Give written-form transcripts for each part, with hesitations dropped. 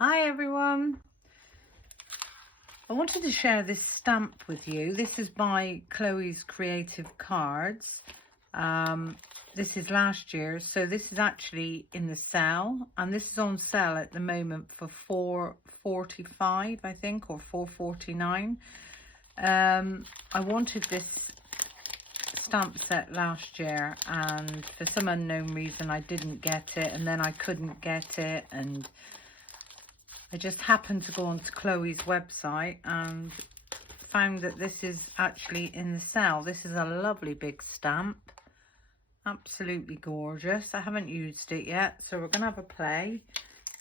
Hi everyone, I wanted to share this stamp with you. This is by Chloe's Creative Cards. This is last year's, so this is actually in the sale, and this is on sale at the moment for $4.45 I think, or $4.49. I wanted this stamp set last year, and for some unknown reason I didn't get it, and then I couldn't get it, and I just happened to go onto Chloe's website and found that this is actually in the sale. This is a lovely big stamp, absolutely gorgeous. I haven't used it yet, so we're gonna have a play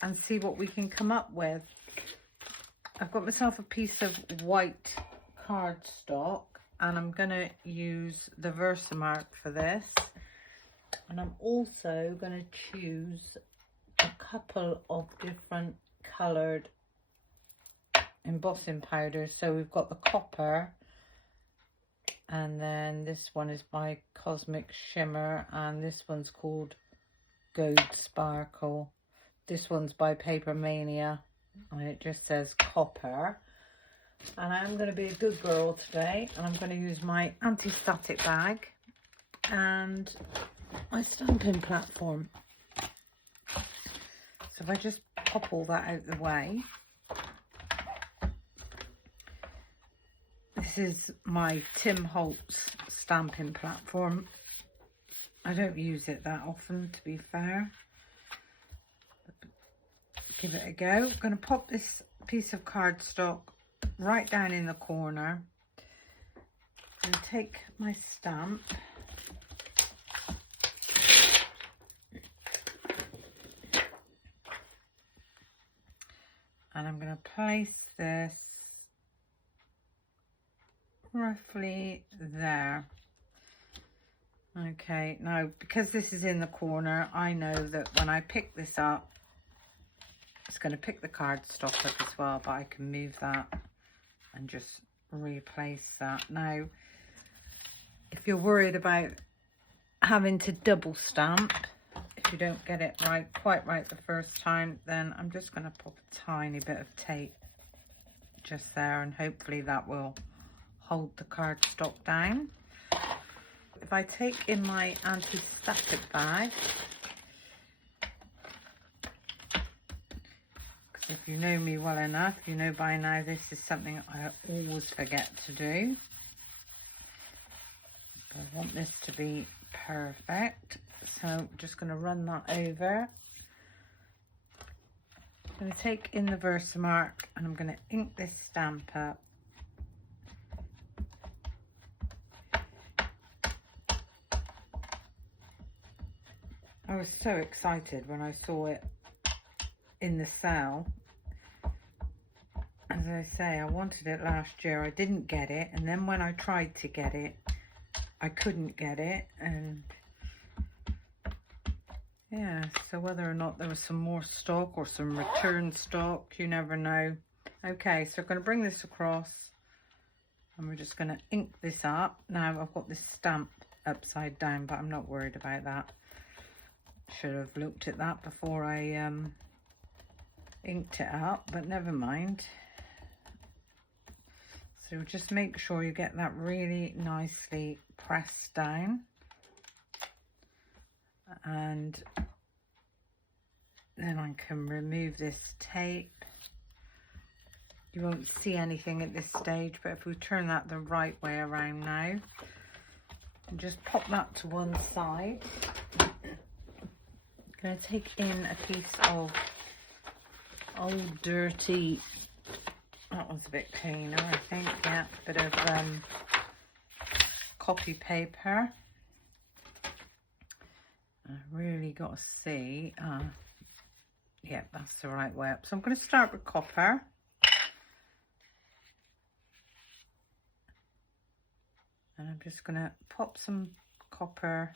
and see what we can come up with. I've got myself a piece of white cardstock, and I'm gonna use the Versamark for this, and I'm also gonna choose a couple of different coloured embossing powders. So we've got the copper, and then this one is by Cosmic Shimmer, and this one's called Gold Sparkle. This one's by Paper Mania, and it just says copper. And I'm going to be a good girl today, and I'm going to use my anti-static bag and my stamping platform. So if I just pop all that out the way. This is my Tim Holtz stamping platform. I don't use it that often, to be fair. Give it a go. I'm going to pop this piece of cardstock right down in the corner and take my stamp. And I'm going to place this roughly there. Okay, now because this is in the corner, I know that when I pick this up, it's going to pick the cardstock up as well, but I can move that and just replace that. Now, if you're worried about having to double stamp, if you don't get it quite right the first time, then I'm just going to pop a tiny bit of tape just there, and hopefully that will hold the cardstock down. If I take in my anti-static bag, because if you know me well enough, you know by now this is something I always forget to do. But I want this to be perfect, so I'm just going to run that over. I'm going to take in the Versamark, and I'm going to ink this stamp up. I was so excited when I saw it in the sale. As I say, I wanted it last year, I didn't get it, and then when I tried to get it, I couldn't get it, and yeah, so whether or not there was some more stock or some return stock, you never know. Okay, so I'm going to bring this across, and we're just going to ink this up. Now I've got this stamp upside down, but I'm not worried about that. Should have looked at that before I inked it up, but never mind. So just make sure you get that really nicely pressed down, and then I can remove this tape. You won't see anything at this stage, but if we turn that the right way around now, and just pop that to one side. I'm going to take in a piece of old dirty, that was a bit cleaner I think, yeah, bit of copy paper. I really got to see, yeah, that's the right way up. So I'm going to start with copper. And I'm just going to pop some copper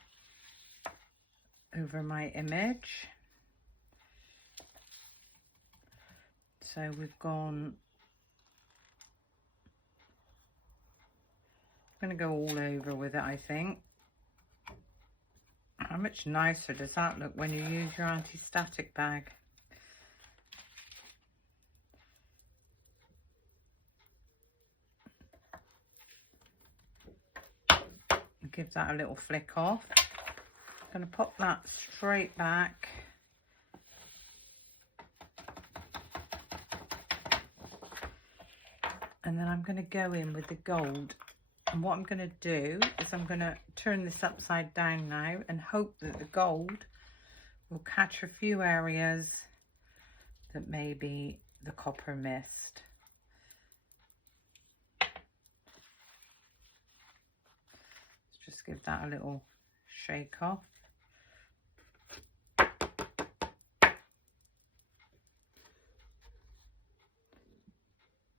over my image. So we've gone, I'm going to go all over with it, I think. How much nicer does that look when you use your anti-static bag? give that a little flick off. I'm going to pop that straight back. And then I'm going to go in with the gold. And what I'm going to do is I'm going to turn this upside down now and hope that the gold will catch a few areas that maybe the copper missed. Let's just give that a little shake off.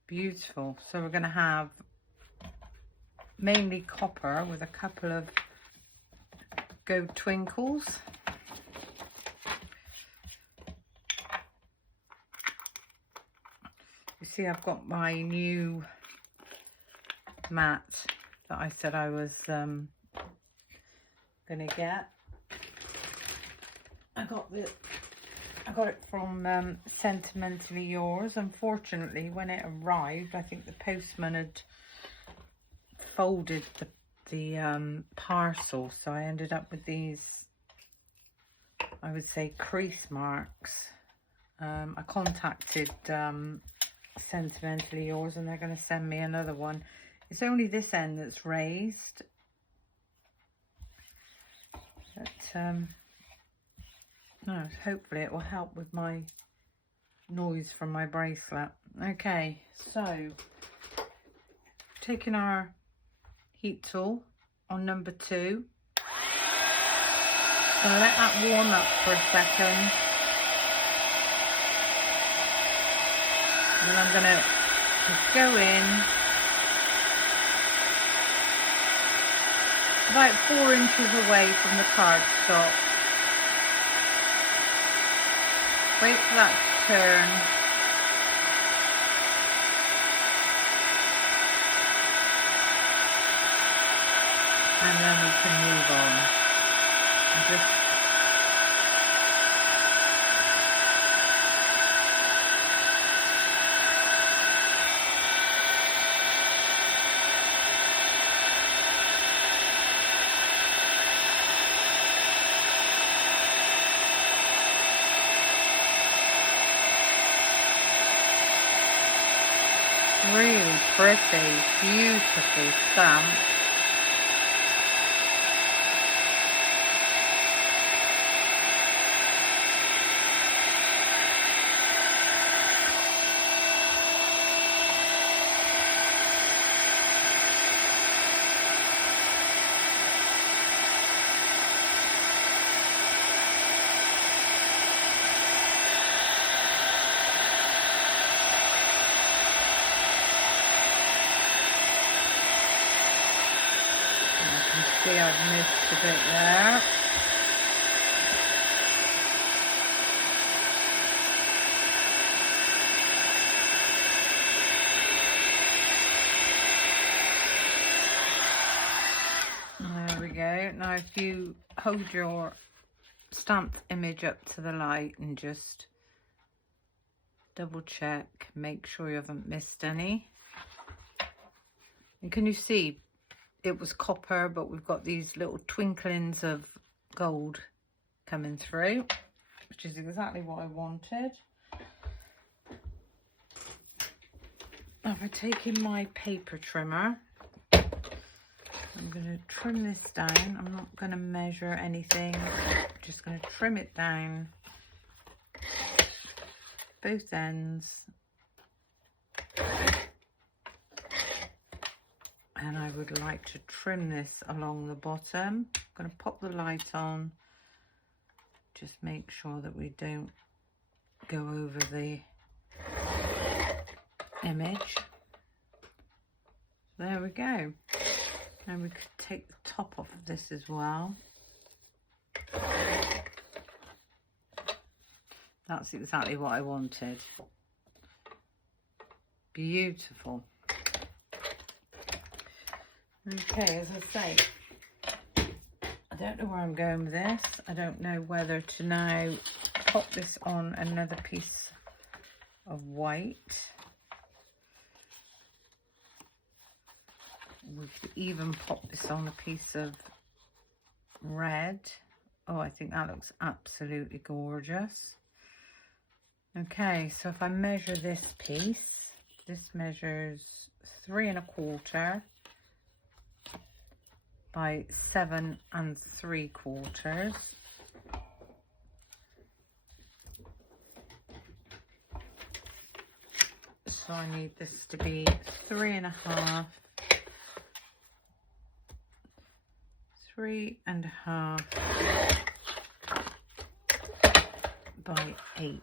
Beautiful. So we're going to have mainly copper with a couple of gold twinkles. You see, I've got my new mat that I said I was going to get. I got it from Sentimentally Yours. Unfortunately, when it arrived, I think the postman had folded the parcel, so I ended up with these, I would say, crease marks. I contacted Sentimentally Yours and they're going to send me another one. It's only this end that's raised, but no, hopefully it will help with my noise from my bracelet. Okay, so taking our heat tool on number 2, gonna let that warm up for a second, and then I'm gonna just go in about 4 inches away from the cardstock. Wait for that to turn. And then we can move on. And just really pretty, beautiful stamp. See, I've missed a bit there. There we go. Now if you hold your stamp image up to the light and just double check, make sure you haven't missed any. And can you see? It was copper, but we've got these little twinklings of gold coming through, which is exactly what I wanted. Now for taking my paper trimmer, I'm going to trim this down. I'm not going to measure anything, I'm just going to trim it down both ends. And I would like to trim this along the bottom. I'm going to pop the light on. Just make sure that we don't go over the image. There we go. And we could take the top off of this as well. That's exactly what I wanted. Beautiful. Okay, as I say, I don't know where I'm going with this. I don't know whether to now pop this on another piece of white, we could even pop this on a piece of red. Oh, I think that looks absolutely gorgeous. Okay, so if I measure this piece, this measures 3 1/4 by 7 3/4. So I need this to be 3 1/2, 3 1/2 by 8.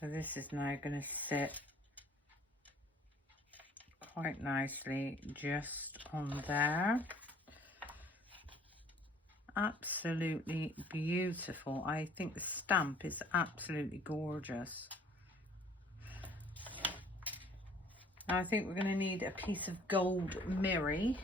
So this is now going to sit quite nicely just on there. Absolutely beautiful. I think the stamp is absolutely gorgeous. Now I think we're going to need a piece of gold mirror.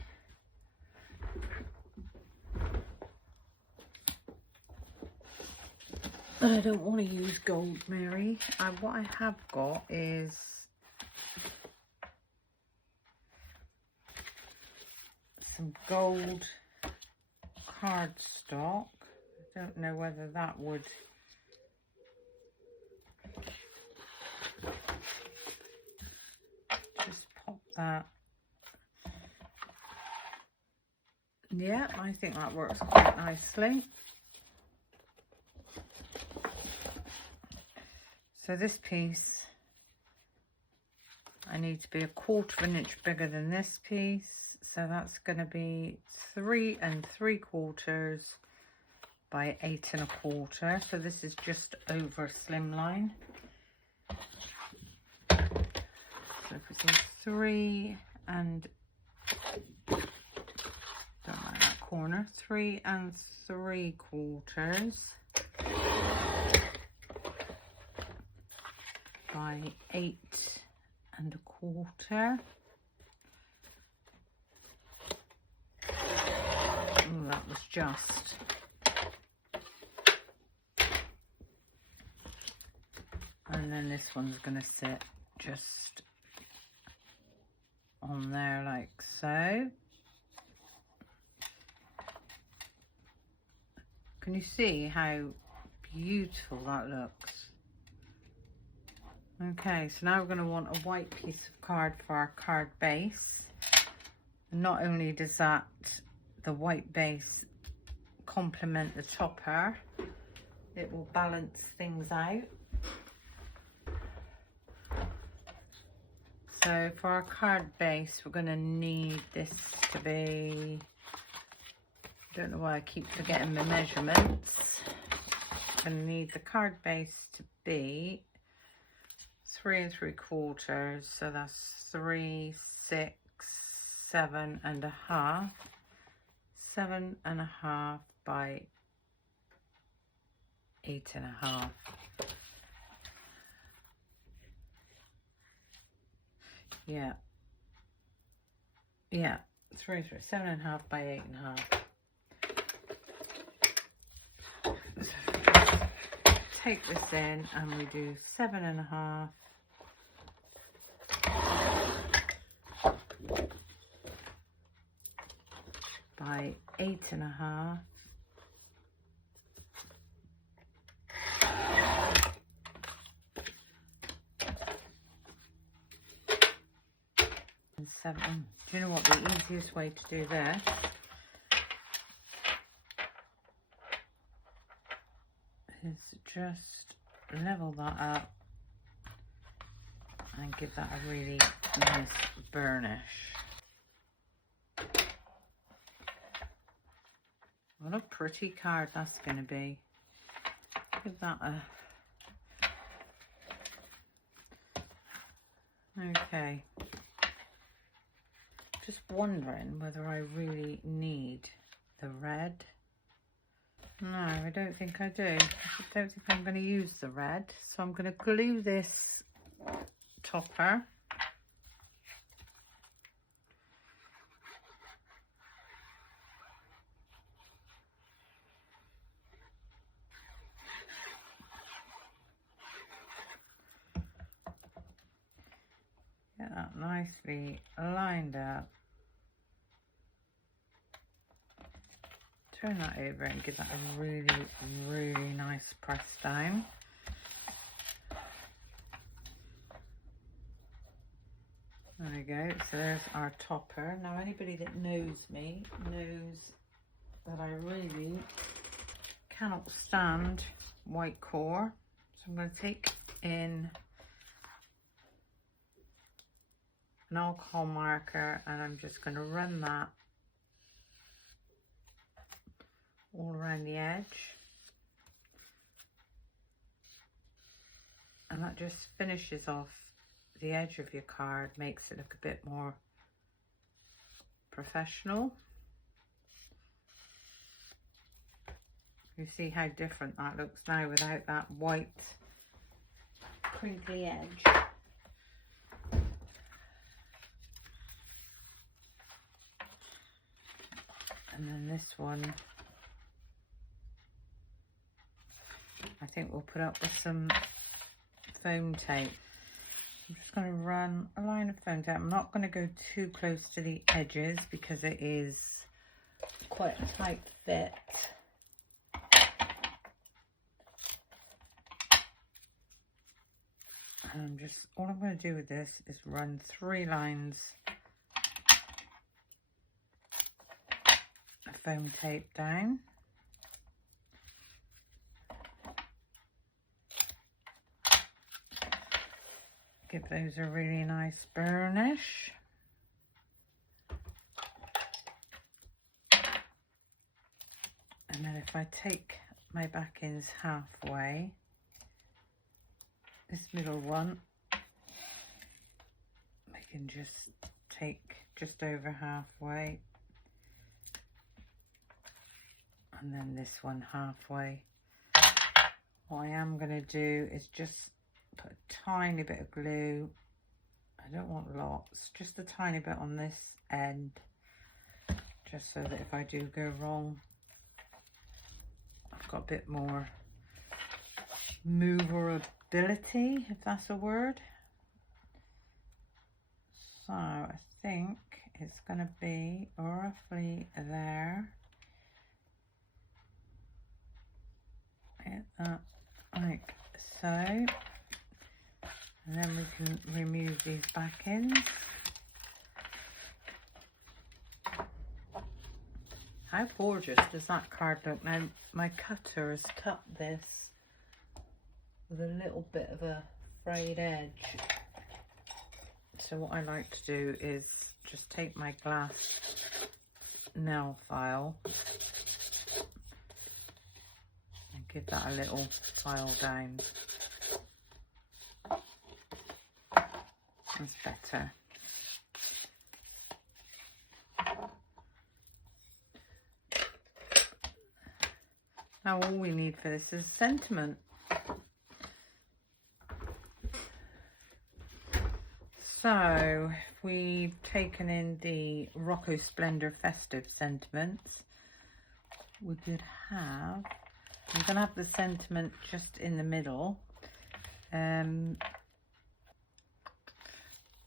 But I don't want to use gold mirror. What I have got is some gold cardstock. I don't know whether that would just pop that. Yeah, I think that works quite nicely. So this piece, I need to be 1/4 inch bigger than this piece. So that's going to be 3 3/4 by 8 1/4. So this is just over slimline. So if we go 3 and, don't mind that corner, 3 3/4 by 8 1/4. Oh, that was just. And then this one's going to sit just on there like so. Can you see how beautiful that looks? Okay, so now we're going to want a white piece of card for our card base. Not only does the white base complement the topper, it will balance things out. So for our card base, we're going to need this to be, I don't know why I keep forgetting my measurements. I'm going to need the card base to be 3 3/4, so that's 3, 6, 7 1/2, 7 1/2 by 8 1/2. Yeah, 3, 7 1/2 by 8 1/2. So take this in and we do 7 1/2 by 8 1/2. And 7. Do you know what the easiest way to do this is? Just level that up and give that a really nice burnish. What a pretty card that's going to be. Give that a... Okay. Just wondering whether I really need the red. No, I don't think I do. I don't think I'm going to use the red. So I'm going to glue this topper. nicely lined up. Turn that over and give that a really, really nice press down. There we go, so there's our topper. Now anybody that knows me knows that I really cannot stand white core. So I'm going to take in an alcohol marker and I'm just going to run that all around the edge, and that just finishes off the edge of your card, makes it look a bit more professional. You see how different that looks now without that white crinkly edge. And then this one I think we'll put up with some foam tape. I'm just going to run a line of foam tape. I'm not going to go too close to the edges because it is quite a tight fit. And all I'm going to do with this is run 3 lines of foam tape down. Give those a really nice burnish. And then if I take my backings halfway, this middle one, I can just take just over halfway. And then this one halfway. What I am going to do is just put a tiny bit of glue. I don't want lots, just a tiny bit on this end, just so that if I do go wrong, I've got a bit more moverability, if that's a word. So I think it's going to be roughly there. Hit that like so. And then we can remove these backings. How gorgeous does that card look? Now my cutter has cut this with a little bit of a frayed edge. So what I like to do is just take my glass nail file and give that a little file down. That's better. Now all we need for this is sentiment. So if we've taken in the Rocco Splendour Festive sentiments, we could have, I'm going to have the sentiment just in the middle.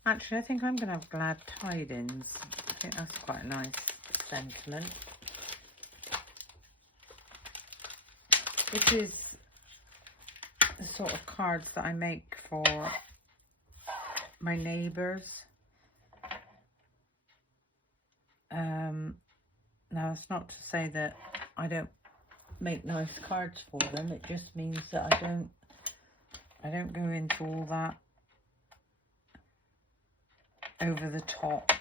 Actually, I think I'm going to have glad tidings. I think that's quite a nice sentiment. This is the sort of cards that I make for my neighbours. Now, it's not to say that I don't make nice cards for them. It just means that I don't go into all that over the top.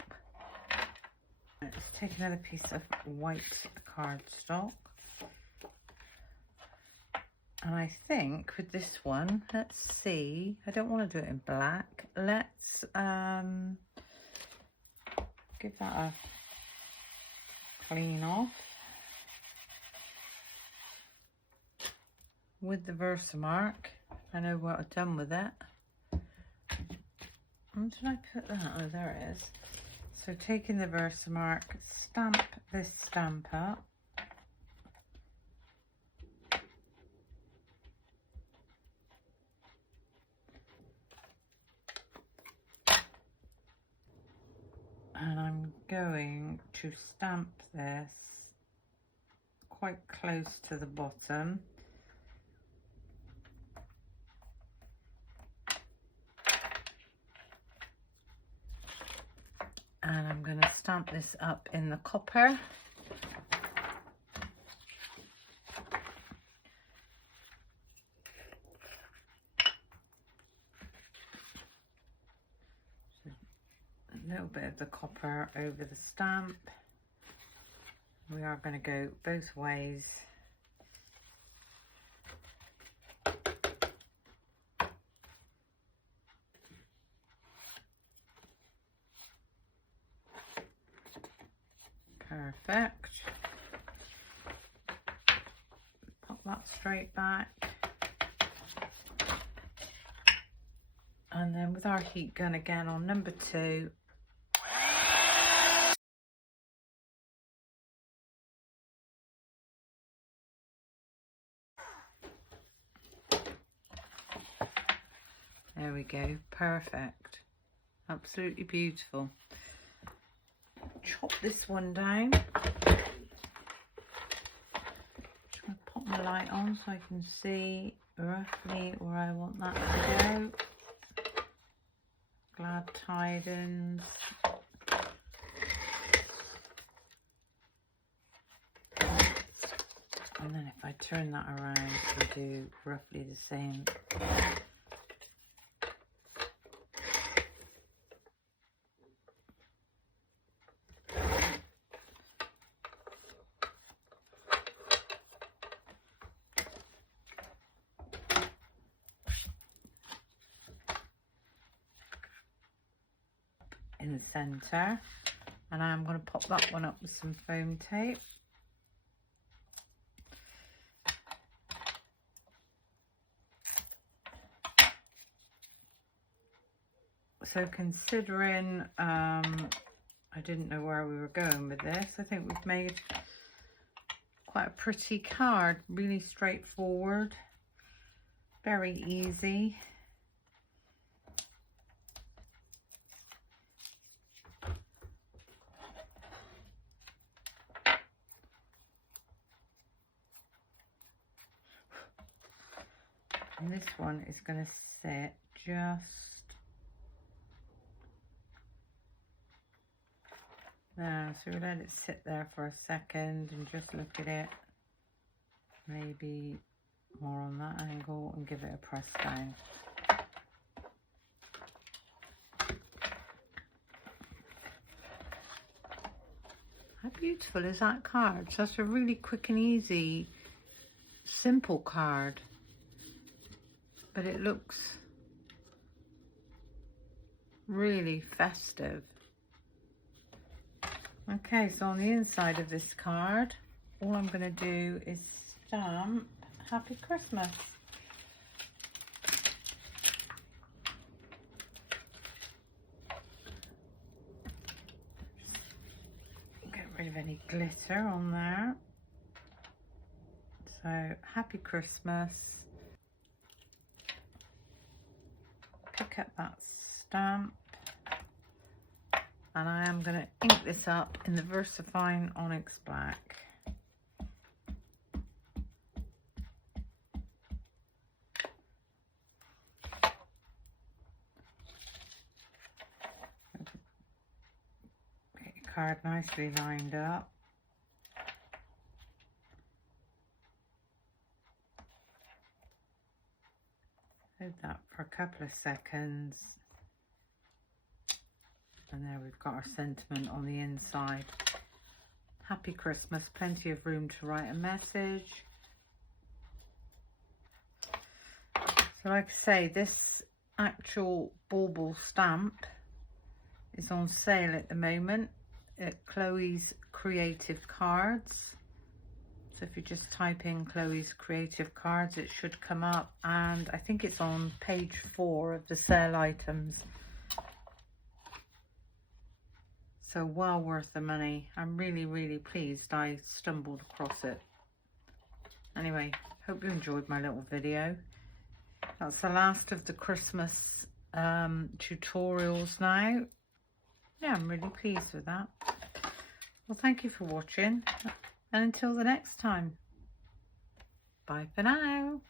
Let's take another piece of white cardstock. And I think with this one, let's see, I don't want to do it in black. Let's give that a clean off with the Versamark. I know what I've done with it. Where did I put that? Oh, there it is. So taking the Versamark, stamp this stamp up. going to stamp this quite close to the bottom. And I'm going to stamp this up in the copper. A little bit of the copper over the stamp. We are going to go both ways. Perfect. Pop that straight back. And then with our heat gun again on number 2, there we go, perfect, absolutely beautiful. Chop this one down. Just going to pop my light on so I can see roughly where I want that to go. Glad tidings. And then if I turn that around, we do roughly the same. In the center, and I'm going to pop that one up with some foam tape. So considering I didn't know where we were going with this, I think we've made quite a pretty card, really straightforward, very easy. And this one is going to sit just there. So we let it sit there for a second and just look at it. Maybe more on that angle and give it a press down. How beautiful is that card? Just a really quick and easy, simple card. But it looks really festive. Okay, so on the inside of this card, all I'm going to do is stamp Happy Christmas. Get rid of any glitter on there. So, Happy Christmas. Pick up that stamp, and I am going to ink this up in the VersaFine Onyx Black. Get your card nicely lined up. Hold that for a couple of seconds, and there we've got our sentiment on the inside. Happy Christmas, plenty of room to write a message. So like I say, this actual bauble stamp is on sale at the moment at Chloe's Creative Cards. So if you just type in Chloe's Creative Cards, it should come up, and I think it's on page 4 of the sale items. So well worth the money. I'm really, really pleased I stumbled across it. Anyway, hope you enjoyed my little video. That's the last of the Christmas tutorials now. Yeah, I'm really pleased with that. Well, thank you for watching, and until the next time, bye for now.